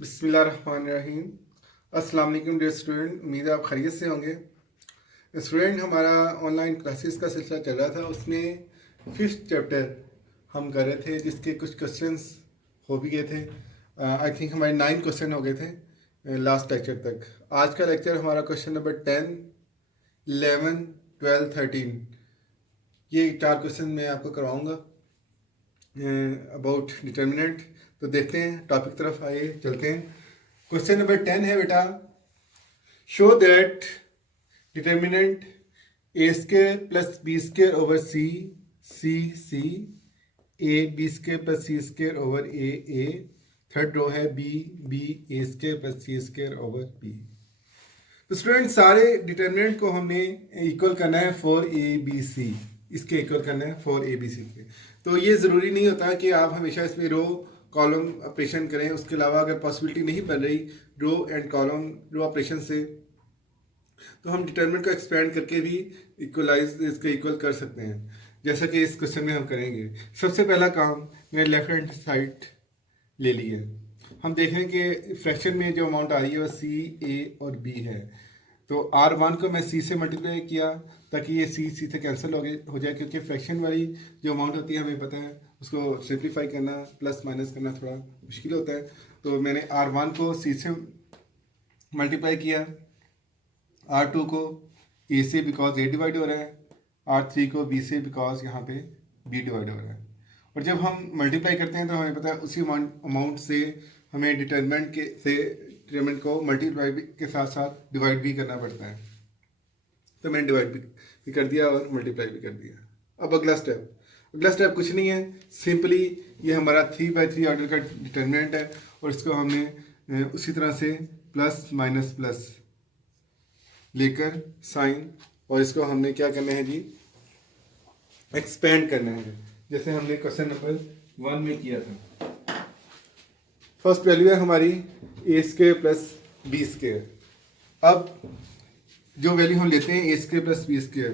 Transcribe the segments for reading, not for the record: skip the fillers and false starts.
बिस्मिल्लाहिर्रहमानिर्रहीम। अस्सलाम वालेकुम डियर स्टूडेंट, उम्मीद है आप खैरियत से होंगे। स्टूडेंट, हमारा ऑनलाइन क्लासेस का सिलसिला चल रहा था, उसमें फिफ्थ चैप्टर हम कर रहे थे जिसके कुछ क्वेश्चंस हो भी गए थे। आई थिंक हमारे 9 क्वेश्चन हो गए थे लास्ट लेक्चर तक। आज का लेक्चर हमारा क्वेश्चन नंबर 10, 11, 12, 13, ये 4 क्वेश्चन मैं आपको करवाऊँगा अबाउट डिटर्मिनेंट। तो देखते हैं, टॉपिक तरफ आइए, चलते हैं। क्वेश्चन नंबर 10 है बेटा, show that determinant a square plus b square over c c c a b square plus c square over a. Third row है b b a square plus c square over b. तो student, सारे determinant को हमने equal करना है for a b सी, इसके equal करना है फॉर ए बी सी के। तो ये ज़रूरी नहीं होता कि आप हमेशा इसमें रो कॉलम ऑपरेशन करें। उसके अलावा अगर पॉसिबिलिटी नहीं बन रही row and column row operation से, तो हम डिटर्मिनेंट को एक्सपेंड करके भी इक्वलाइज इसको इक्वल कर सकते हैं, जैसा कि इस क्वेश्चन में हम करेंगे। सबसे पहला काम मैंने लेफ्ट हैंड साइड ले ली है। हम देखें कि फ्रैक्शन में जो अमाउंट आ रही है वो सी, ए और बी है। तो R1 को मैं सी से मल्टीप्लाई किया ताकि ये सी से कैंसिल हो जाए, क्योंकि फ्रैक्शन वाली जो अमाउंट होती है हमें पता है उसको सिंप्लीफाई करना, प्लस माइनस करना थोड़ा मुश्किल होता है। तो मैंने R1 को सी से मल्टीप्लाई किया, R2 को ए से बिकॉज ए डिवाइड हो रहा है, R3 को बी से बिकॉज यहाँ पे बी डिवाइड हो रहा है। और जब हम मल्टीप्लाई करते हैं तो हमें पता है उसी अमाउंट से हमें डिटर्मिनेंट को मल्टीप्लाई के साथ साथ डिवाइड भी करना पड़ता है। तो मैंने डिवाइड भी कर दिया और मल्टीप्लाई भी कर दिया। अब अगला स्टेप कुछ नहीं है, सिंपली ये हमारा 3/3 ऑर्डर का डिटर्मिनेंट है और इसको हमने उसी तरह से प्लस माइनस प्लस लेकर साइन, और इसको हमने क्या करना है जी, एक्सपेंड करना है, जैसे हमने क्वेश्चन नंबर 1 में किया था। फर्स्ट वैल्यू है हमारी ए स्क्र प्लस बी स्क्र। अब जो वैल्यू हम लेते हैं ए स्क्र प्लस बी स्क्र,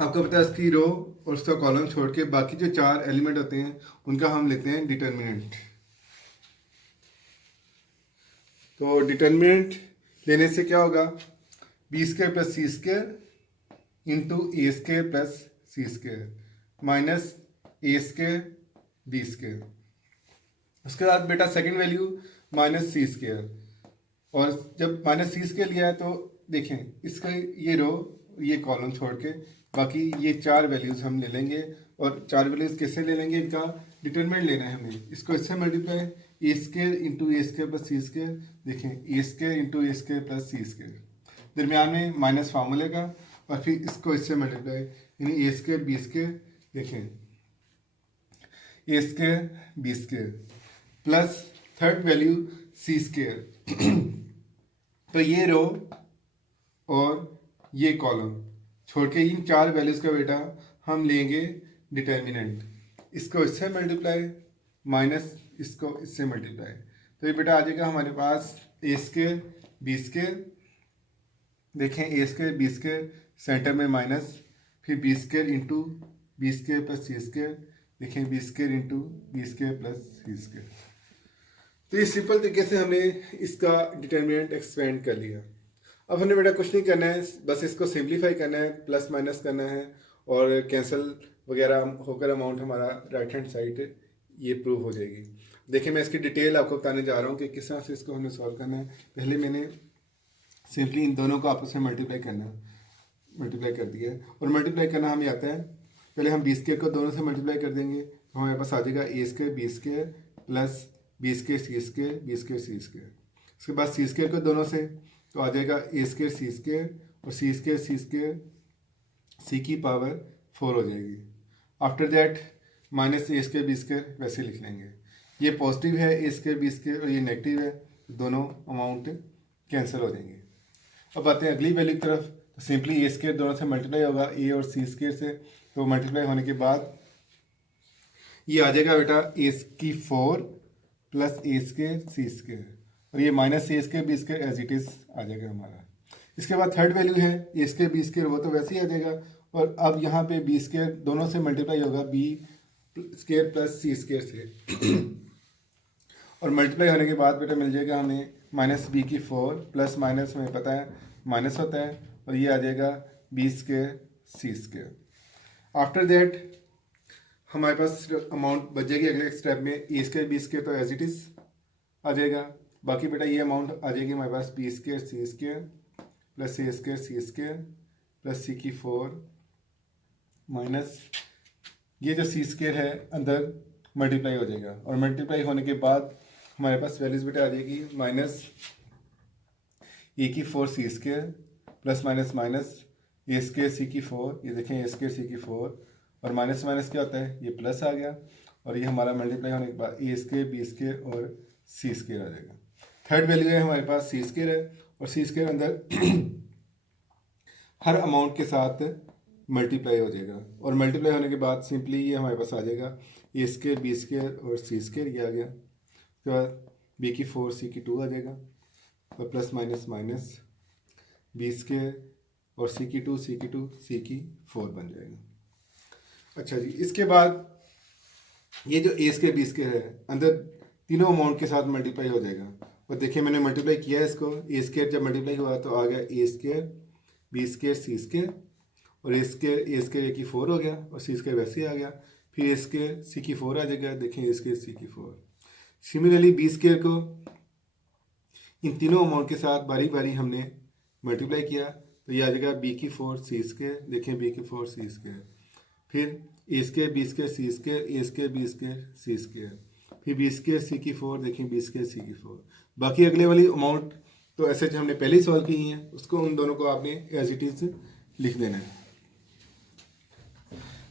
आपको पता है इसकी रो और उसका कॉलम छोड़ के बाकी जो 4 एलिमेंट होते हैं उनका हम लेते हैं डिटर्मिनेंट। तो डिटर्मिनेंट लेने से क्या होगा, B square plus c square into A square plus c square minus a square b square. उसके बाद बेटा सेकंड वैल्यू माइनस सी स्क्र, और जब माइनस सी स्क्र लिया है तो देखें इसका ये रो ये कॉलम छोड़ के बाकी ये 4 वैल्यूज़ हम ले लेंगे। और 4 वैल्यूज़ कैसे ले लेंगे, इनका डिटरमिनेंट लेना है हमें। इसको इससे मल्टीप्लाई ए स्क्र इंटू ए स्क्र प्लस सी स्क्र, देखें a square into A square plus c square, दरमियान में माइनस फार्मूले का, और फिर इसको इससे मल्टीप्लाई यानी ए स्क्र बी स्क्र, देखें a square b square plus third value c square. तो ये रो और ये कॉलम छोड़ के इन 4 वैल्यूज़ का बेटा हम लेंगे डिटर्मिनेंट। इसको इससे मल्टीप्लाई माइनस इसको इससे मल्टीप्लाई, तो ये बेटा आ जाएगा हमारे पास ए स्क्र बी स्क्र। देखें a square b square center में माइनस, फिर b square into b square plus c square, देखें b square into b square plus c square. तो ये सिंपल तरीके से हमने इसका डिटर्मिनेंट एक्सपेंड कर लिया। अब हमने बेटा कुछ नहीं करना है, बस इसको सिंप्लीफाई करना है, प्लस माइनस करना है और कैंसिल वगैरह होकर अमाउंट हमारा राइट हैंड साइड ये प्रूव हो जाएगी। देखिए मैं इसकी डिटेल आपको बताने जा रहा हूँ कि किस तरह से इसको हमें सॉल्व करना है। पहले मैंने सिंपली इन दोनों को आपस में मल्टीप्लाई कर दिया है, और मल्टीप्लाई करना हमें आता है। पहले हम बी स्क्र को दोनों से मल्टीप्लाई कर देंगे तो हमारे पास आ जाएगा a square b square plus b square c square b square c square. उसके बाद सी स्क्र को दोनों से तो आ जाएगा ए स्क्र सी स्क्र और सी स्क्र सी की पावर 4 हो जाएगी। After that minus a square b square वैसे लिख लेंगे। ये पॉजिटिव है ए स्क्र बी स्क्र और ये नेगेटिव है, दोनों अमाउंट कैंसिल हो जाएंगे। अब आते हैं अगली वैल्यू की तरफ। तो सिंपली ए स्क्र दोनों से मल्टीप्लाई होगा ए और सी स्क्र से, तो मल्टीप्लाई होने के बाद ये आ जाएगा बेटा ए की 4 plus a square c square, और ये minus a square b square as it is आ जाएगा हमारा। इसके बाद थर्ड वैल्यू है ए स्क्र बी स्क्र, वो तो वैसे ही आ जाएगा। और अब यहाँ पे बी स्क्र दोनों से मल्टीप्लाई होगा B square plus c square से। और मल्टीप्लाई होने के बाद बेटा मिल जाएगा हमें माइनस बी की 4 प्लस माइनस हमें पता है माइनस होता है और ये आ जाएगा b square c square. After that हमारे पास अमाउंट बच जाएगी अगले स्टेप में ए स्क्वायर बी स्क्वायर तो एज इट इज़ आ जाएगा। बाकी बेटा ये अमाउंट आ जाएगी हमारे पास b square c square plus a square c square plus c की 4 माइनस ये जो सी स्क्वायर है अंदर मल्टीप्लाई हो जाएगा और मल्टीप्लाई होने के बाद हमारे पास वैल्यूज बेटा आ जाएगी माइनस ए की 4 सी स्क्वायर प्लस माइनस माइनस ए स्क्वायर सी की 4, ये देखें ए स्क्वायर सी की 4 और माइनस माइनस क्या होता है ये प्लस आ गया और ये हमारा मल्टीप्लाई होने के बाद ए स्क्वायर बी स्क्वायर और सी स्क्वायर आ जाएगा। थर्ड वैल्यू है हमारे पास सी स्क्वायर है और सी स्क्वायर अंदर हर अमाउंट के साथ मल्टीप्लाई हो जाएगा और मल्टीप्लाई होने के बाद सिंपली ये हमारे पास आ जाएगा ए स्क्वायर बी स्क्वायर और सी स्क्वायर ये आ गया। उसके बाद बी की 4 सी की 2 आ जाएगा और plus minus minus B square और सी की 2 सी की 2 सी की 4 बन जाएगा। अच्छा जी, इसके बाद ये जो ए स्क्वायर बी स्क्वायर है अंदर तीनों अमाउंट के साथ मल्टीप्लाई हो जाएगा और देखिए मैंने मल्टीप्लाई किया है इसको। ए स्क्वायर जब मल्टीप्लाई हुआ तो आ गया ए square b square c square और ए स्क्वायर की 4 हो गया और सी स्क्वायर वैसे ही आ गया। फिर ए स्क्वायर सी की 4 आ जाएगा, देखें ए स्क्वायर सी की 4। सिमिलरली बी स्क्वायर को इन तीनों अमाउंट के साथ बारी बारी हमने मल्टीप्लाई किया तो ये आ जाएगा बी की 4 सी स्क्वायर, देखें बी की 4 सी स्क्वायर, फिर ए square b square c square ए square b square c square, फिर बी स्क्वायर सी की 4, देखें बी स्क्वायर सी की 4। बाकी अगले वाली अमाउंट तो ऐसे जो हमने पहले ही सॉल्व की हैं उसको उन दोनों को आपने एज इट इज लिख देना है।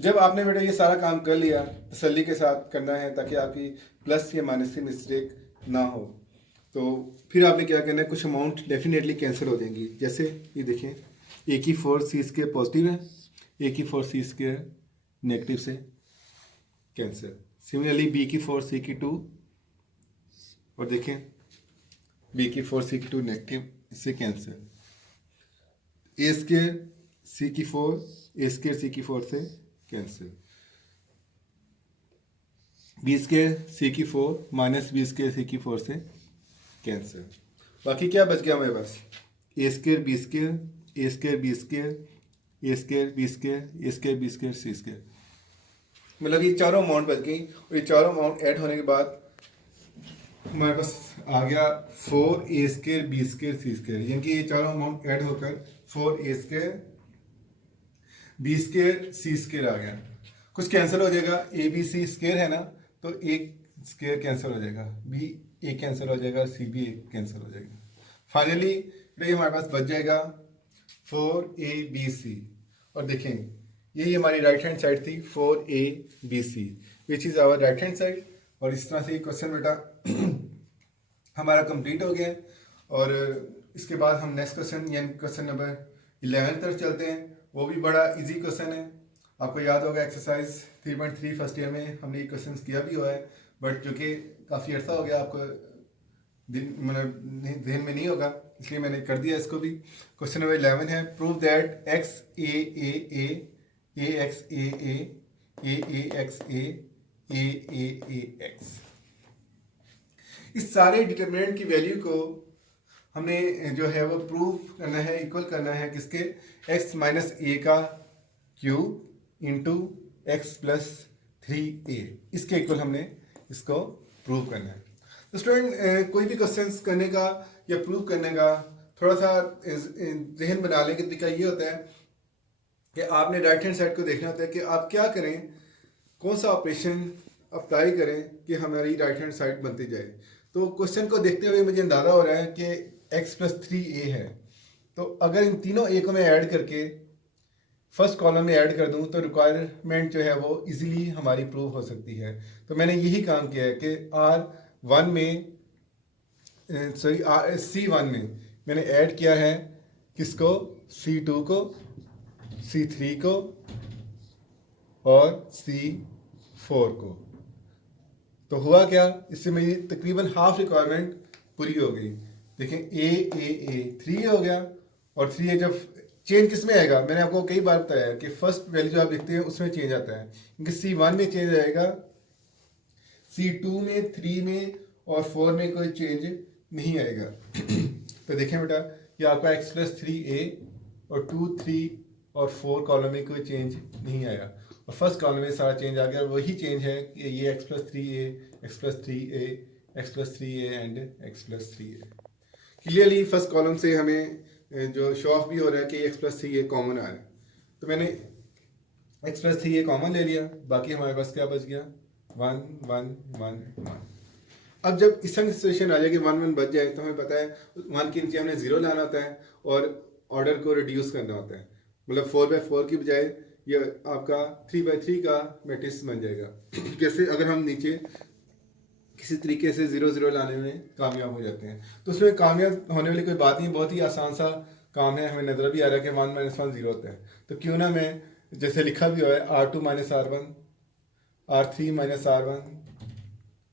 जब आपने बेटा ये सारा काम कर लिया तसल्ली के साथ करना है ताकि आपकी प्लस या माइनस की मिस्टेक ना हो। तो फिर आपने क्या करना है, कुछ अमाउंट डेफिनेटली कैंसिल हो जाएंगी। जैसे ये देखें ए की 4 सी स्क्वायर पॉजिटिव है, ए की 4 सी स्क्वायर नेगेटिव से कैंसिल। सिमिलरली बी की 4 सी की 2 और देखें बी की 4 सी की 2 नेगेटिव, इससे कैंसिल। ए स्क्वायर सी की 4 ए स्क्वायर सी की 4 से कैंसिल। बी स्क्वायर सी की 4 माइनस बी स्क्वायर सी की 4 से कैंसिल। बाकी क्या बच गया हमारे पास, ए स्क्वायर बी स्क्वायर ए स्क्वायर बी स्क्वायर ए स्क्वायर बी स्क्वायर ए square b square c square. मतलब ये चारों अमाउंट बच गई और ये चारों अमाउंट ऐड होने के बाद हमारे पास आ गया 4 ए square b square c square, यानी कि ये चारों अमाउंट ऐड होकर 4 ए square b square c square आ गया। कुछ कैंसिल हो जाएगा, ए बी सी स्क्वायर है ना तो एक स्क्वायर कैंसिल हो जाएगा, बी ए कैंसिल हो जाएगा, सी भी कैंसिल हो जाएगा। फाइनली ये हमारे पास बच जाएगा 4 ए बी सी और देखें यही हमारी राइट हैंड साइड थी 4 a b c which is our right hand side. और इस तरह से ये क्वेश्चन बेटा हमारा कंप्लीट हो गया और इसके बाद हम नेक्स्ट क्वेश्चन यानी क्वेश्चन नंबर 11 तरफ चलते हैं। वो भी बड़ा इजी क्वेश्चन है, आपको याद होगा एक्सरसाइज 3.3 फर्स्ट ईयर में हमने ये क्वेश्चन किया भी हुआ है, बट जो कि काफ़ी अर्सा हो गया आपको मतलब ध्यान में नहीं होगा इसलिए मैंने कर दिया इसको भी। क्वेश्चन नंबर 11 है, prove that x A x A x A x. इस सारे डिटरमिनेंट की वैल्यू को हमने जो है वो प्रूव करना है, इक्वल करना है किसके, x माइनस ए का cube into x plus 3a, इसके इक्वल हमने इसको प्रूव करना है। तो स्टूडेंट कोई भी क्वेश्चंस करने का या प्रूव करने का थोड़ा सा जहन बना लें कि तरीका ये होता है कि आपने राइट हैंड साइड को देखना होता है कि आप क्या करें, कौन सा ऑपरेशन अप्लाई करें कि हमारी राइट हैंड साइड बनती जाए। तो क्वेश्चन को देखते हुए मुझे अंदाज़ा हो रहा है कि x प्लस 3a है, तो अगर इन तीनों a को मैं ऐड करके फर्स्ट कॉलम में ऐड कर दूं तो रिक्वायरमेंट जो है वो इजीली हमारी प्रूव हो सकती है। तो मैंने यही काम किया है कि R1 में C1 में मैंने ऐड किया है किसको, C2 को, C3 को और C4 को। तो हुआ क्या, इससे मेरी तकरीबन हाफ रिक्वायरमेंट पूरी हो गई। देखें ए 3 हो गया और 3 जब चेंज किस में आएगा, मैंने आपको कई बार बताया कि फर्स्ट वैल्यू जो आप लिखते हैं उसमें चेंज आता है, क्योंकि C1 में चेंज आएगा, C2 में, 3 में और 4 में कोई चेंज नहीं आएगा। तो देखें बेटा, ये आपका x प्लस 3a और 2, 3 और 4 कॉलम में कोई चेंज नहीं आया, और फर्स्ट कॉलम में सारा चेंज आ गया। वही चेंज है कि ये x plus 3a, x plus 3a, x plus 3a and x plus 3a। Clearly first column से हमें जो शो ऑफ भी हो रहा है कि x प्लस 3a कॉमन आ रहा है। तो मैंने x प्लस 3a कॉमन ले लिया, बाकी हमारे पास क्या बच गया, 1 1 1 1। अब जब इस तरह की सिचुएशन आ जाए कि 1 1 बच जाए, तो हमें पता है 1 के नीचे हमने 0 लाना होता है और ऑर्डर को रिड्यूस करना होता है। मतलब 4/4 की बजाय ये आपका 3/3 का मैट्रिक्स बन जाएगा। जैसे अगर हम नीचे किसी तरीके से 0 0 लाने में कामयाब हो जाते हैं, तो उसमें कामयाब होने वाली कोई बात नहीं, बहुत ही आसान सा काम है। हमें नजर भी आ रहा है कि 1 - 1 0 होता है। तो क्यों ना मैं जैसे लिखा भी हुआ है R2 - R1, R3 - R1,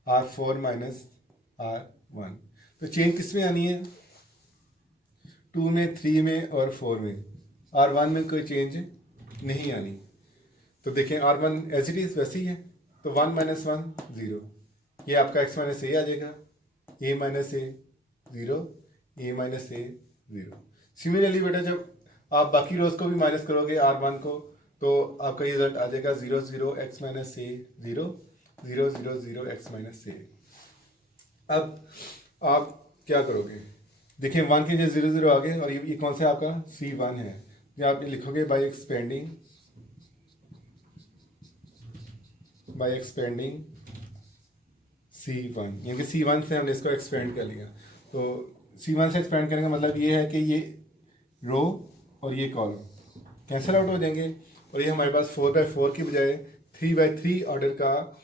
R4 - R1। तो चेंज किस में आनी है, 2 में, 3 में और 4 में। R1 में कोई चेंज नहीं आनी। तो देखें R1 एज इट इज वैसी है, तो 1 - 1 0, ये आपका x - a आ जाएगा, a - a 0, a - a 0। Similarly बेटा जब आप बाकी रोज को भी माइनस करोगे R1 को, तो आपका रिजल्ट आ जाएगा 0 0 x - a 0, 0 0 0 x - a। अब आप क्या करोगे, देखिए 1 के जो 0 0 आ गए, और ये कौन सा आपका C1 है। ये आप लिखोगे बाय एक्सपेंडिंग C1, यानी कि C1 से हमने इसको एक्सपेंड कर लिया। तो C1 से एक्सपेंड करने का मतलब ये है कि ये रो और ये कॉलम कैंसिल आउट हो जाएंगे, और ये हमारे पास 4/4 की बजाय 3/3 ऑर्डर का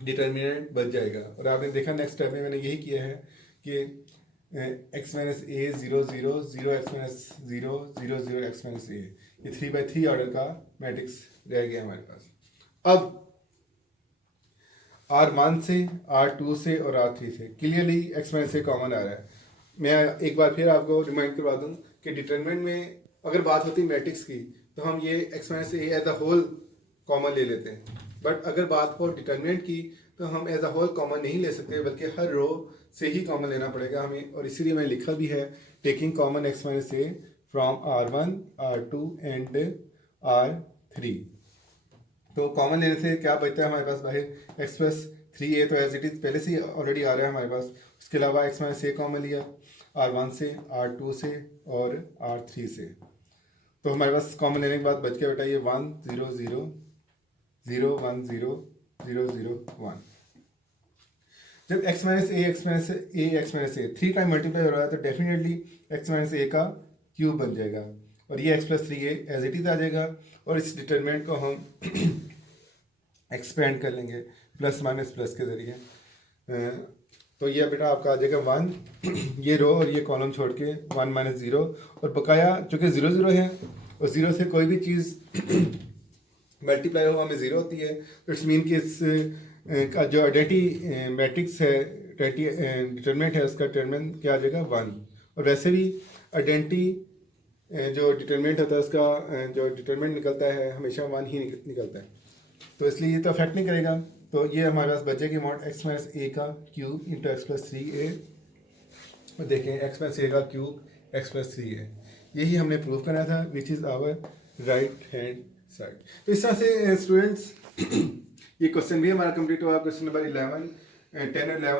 डिटर्मिनेंट बच जाएगा। और आपने देखा नेक्स्ट स्टेप में मैंने यही किया है कि x - a 0 0 0 x - 0 0 0 x - a, ये 3/3 ऑर्डर का मैट्रिक्स रह गया हमारे पास। अब R1 से, R2 से और R3 से क्लियरली x - a कॉमन आ रहा है। मैं एक बार फिर आपको रिमाइंड करवा दूं कि डिटरमिनेंट में अगर बात होती मैट्रिक्स की, तो हम ये x - a as a whole common ले लेते हैं। बट अगर बात हो डिटरमिनेंट की, तो हम एज अ होल कॉमन नहीं ले सकते, बल्कि हर रो से ही कॉमन लेना पड़ेगा हमें। और इसीलिए मैंने लिखा भी है taking common x - a from R1, R2 and R3। तो कॉमन लेने से क्या बचता है हमारे पास बाहर, x प्लस 3a तो एज इट इज पहले से ऑलरेडी आ रहा है हमारे पास। उसके अलावा x - a कॉमन लिया R1 से, R2 से और R3 से। तो हमारे पास कॉमन लेने के बाद बच गया बेटा ये 1 0 0 0 1 0 0 0 1। जब x - a 3 टाइम मल्टीप्लाई हो रहा है, तो डेफिनेटली x - a का क्यूब बन जाएगा, और ये x plus 3a as it is आ जाएगा। और इस डिटरमिनेंट को हम एक्सपेंड कर लेंगे प्लस माइनस प्लस के ज़रिए। तो ये बेटा आपका आ जाएगा 1, ये रो और ये कॉलम छोड़ के 1 - 0, और बकाया चूँकि 0 0 है, और 0 से कोई भी चीज़ मल्टीप्लाई हो हमें 0 होती है। तो इट्स मीन कि इस का जो आइडेंटिटी मैट्रिक्स है, डिटरमिनेंट है, उसका डिटरमिनेंट क्या आ जाएगा 1। और वैसे भी आइडेंटिटी जो डिटरमिनेंट होता है उसका जो डिटरमिनेंट निकलता है हमेशा 1 ही निकलता है। तो इसलिए ये तो अफेक्ट नहीं करेगा। तो ये हमारे पास बचेगी अमाउंट x - a का cube into x plus 3a। और देखें x - a का क्यूब x प्लस 3a, यही हमने प्रूव करना था, which is our right hand side. तो इस तरह से स्टूडेंट्स ये क्वेश्चन भी हमारा कंप्लीट हुआ। क्वेश्चन नंबर 11, 10 और 11